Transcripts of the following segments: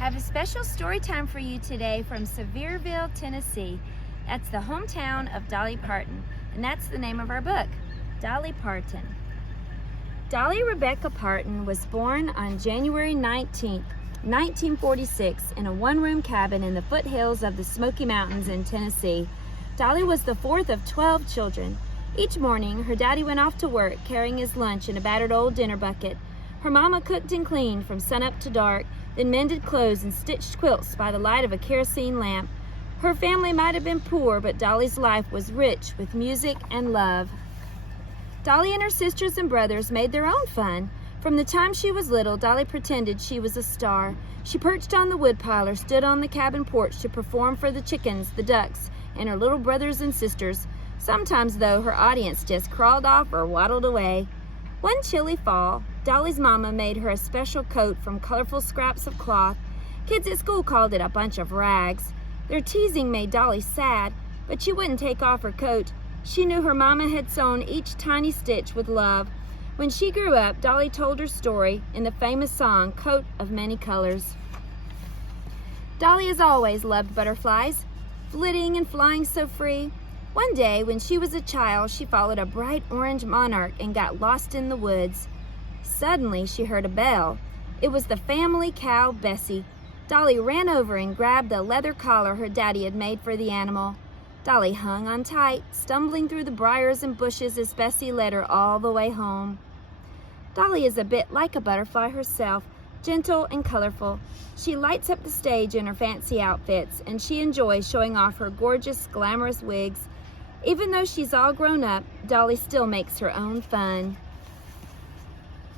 I have a special story time for you today from Sevierville, Tennessee. That's the hometown of Dolly Parton, and that's the name of our book, Dolly Parton. Dolly Rebecca Parton was born on January 19th, 1946 in a one-room cabin in the foothills of the Smokey Mountains in Tennessee. Dolly was the fourth of 12 children. Each morning, her daddy went off to work carrying his lunch in a battered old dinner bucket. Her mama cooked and cleaned from sunup to dark, then mended clothes and stitched quilts by the light of a kerosene lamp. Her family might have been poor, but Dolly's life was rich with music and love. Dolly and her sisters and brothers made their own fun. From the time she was little, Dolly pretended she was a star. She perched on the woodpile or stood on the cabin porch to perform for the chickens, the ducks, and her little brothers and sisters. Sometimes, though, her audience just crawled off or waddled away. One chilly fall, Dolly's mama made her a special coat from colorful scraps of cloth. Kids at school called it a bunch of rags. Their teasing made Dolly sad, but she wouldn't take off her coat. She knew her mama had sewn each tiny stitch with love. When she grew up, Dolly told her story in the famous song, Coat of Many Colors. Dolly has always loved butterflies, flitting and flying so free. One day, when she was a child, she followed a bright orange monarch and got lost in the woods. Suddenly, she heard a bell. It was the family cow, Bessie. Dolly ran over and grabbed the leather collar her daddy had made for the animal. Dolly hung on tight, stumbling through the briars and bushes as Bessie led her all the way home. Dolly is a bit like a butterfly herself, gentle and colorful. She lights up the stage in her fancy outfits, and she enjoys showing off her gorgeous, glamorous wigs. Even though she's all grown up, Dolly still makes her own fun.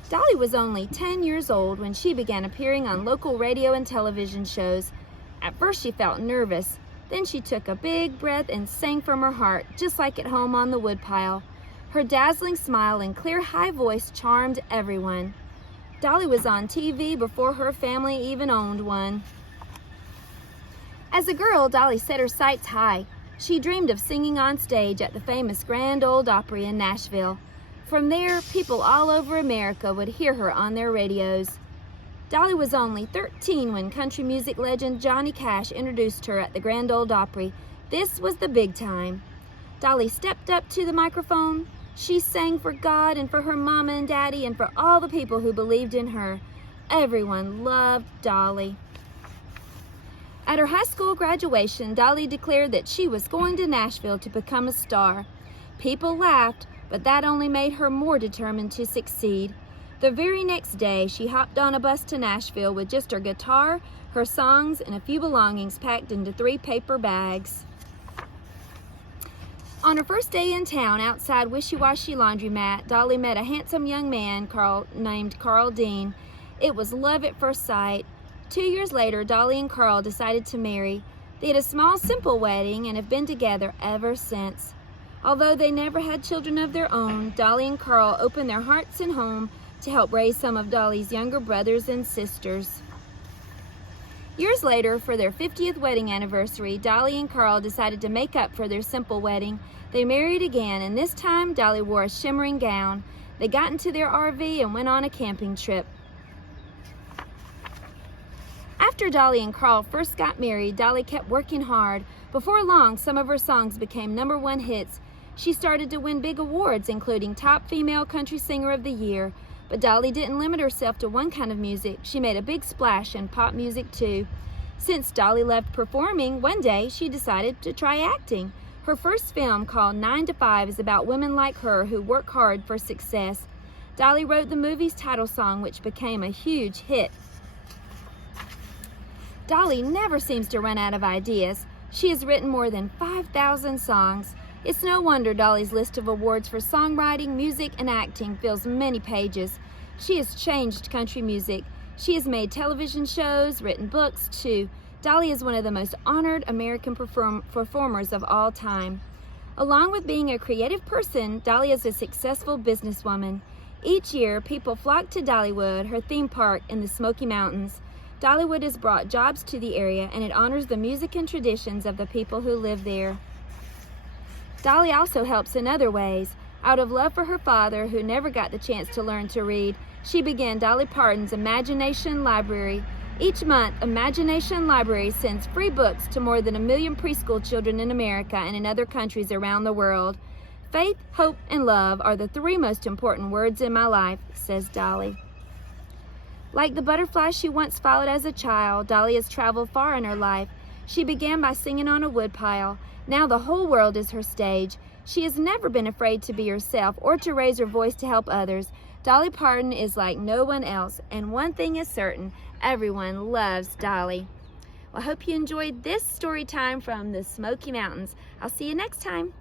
Dolly was only 10 years old when she began appearing on local radio and television shows. At first she felt nervous. Then she took a big breath and sang from her heart, just like at home on the woodpile. Her dazzling smile and clear high voice charmed everyone. Dolly was on TV before her family even owned one. As a girl, Dolly set her sights high. She dreamed of singing on stage at the famous Grand Ole Opry in Nashville. From there, people all over America would hear her on their radios. Dolly was only 13 when country music legend Johnny Cash introduced her at the Grand Ole Opry. This was the big time. Dolly stepped up to the microphone. She sang for God and for her mama and daddy and for all the people who believed in her. Everyone loved Dolly. At her high school graduation, Dolly declared that she was going to Nashville to become a star. People laughed, but that only made her more determined to succeed. The very next day, she hopped on a bus to Nashville with just her guitar, her songs, and a few belongings packed into 3 paper bags. On her first day in town, outside Wishy-Washy Laundromat, Dolly met a handsome young man named Carl Dean. It was love at first sight. 2 years later, Dolly and Carl decided to marry. They had a small, simple wedding and have been together ever since. Although they never had children of their own, Dolly and Carl opened their hearts and home to help raise some of Dolly's younger brothers and sisters. Years later, for their 50th wedding anniversary, Dolly and Carl decided to make up for their simple wedding. They married again, and this time Dolly wore a shimmering gown. They got into their RV and went on a camping trip. After Dolly and Carl first got married, Dolly kept working hard. Before long, some of her songs became #1 hits. She started to win big awards, including Top Female Country Singer of the Year. But Dolly didn't limit herself to one kind of music. She made a big splash in pop music too. Since Dolly loved performing, one day she decided to try acting. Her first film, called 9 to 5, is about women like her who work hard for success. Dolly wrote the movie's title song, which became a huge hit. Dolly never seems to run out of ideas. She has written more than 5,000 songs. It's no wonder Dolly's list of awards for songwriting, music, and acting fills many pages. She has changed country music. She has made television shows, written books, too. Dolly is one of the most honored American performers of all time. Along with being a creative person, Dolly is a successful businesswoman. Each year, people flock to Dollywood, her theme park in the Smokey Mountains. Dollywood has brought jobs to the area, and it honors the music and traditions of the people who live there. Dolly also helps in other ways. Out of love for her father, who never got the chance to learn to read, she began Dolly Parton's Imagination Library. Each month, Imagination Library sends free books to more than 1 million preschool children in America and in other countries around the world. Faith, hope, and love are the 3 most important words in my life, says Dolly. Like the butterfly she once followed as a child, Dolly has traveled far in her life. She began by singing on a woodpile. Now the whole world is her stage. She has never been afraid to be herself or to raise her voice to help others. Dolly Parton is like no one else, and one thing is certain, everyone loves Dolly. Well, I hope you enjoyed this story time from the Smoky Mountains. I'll see you next time.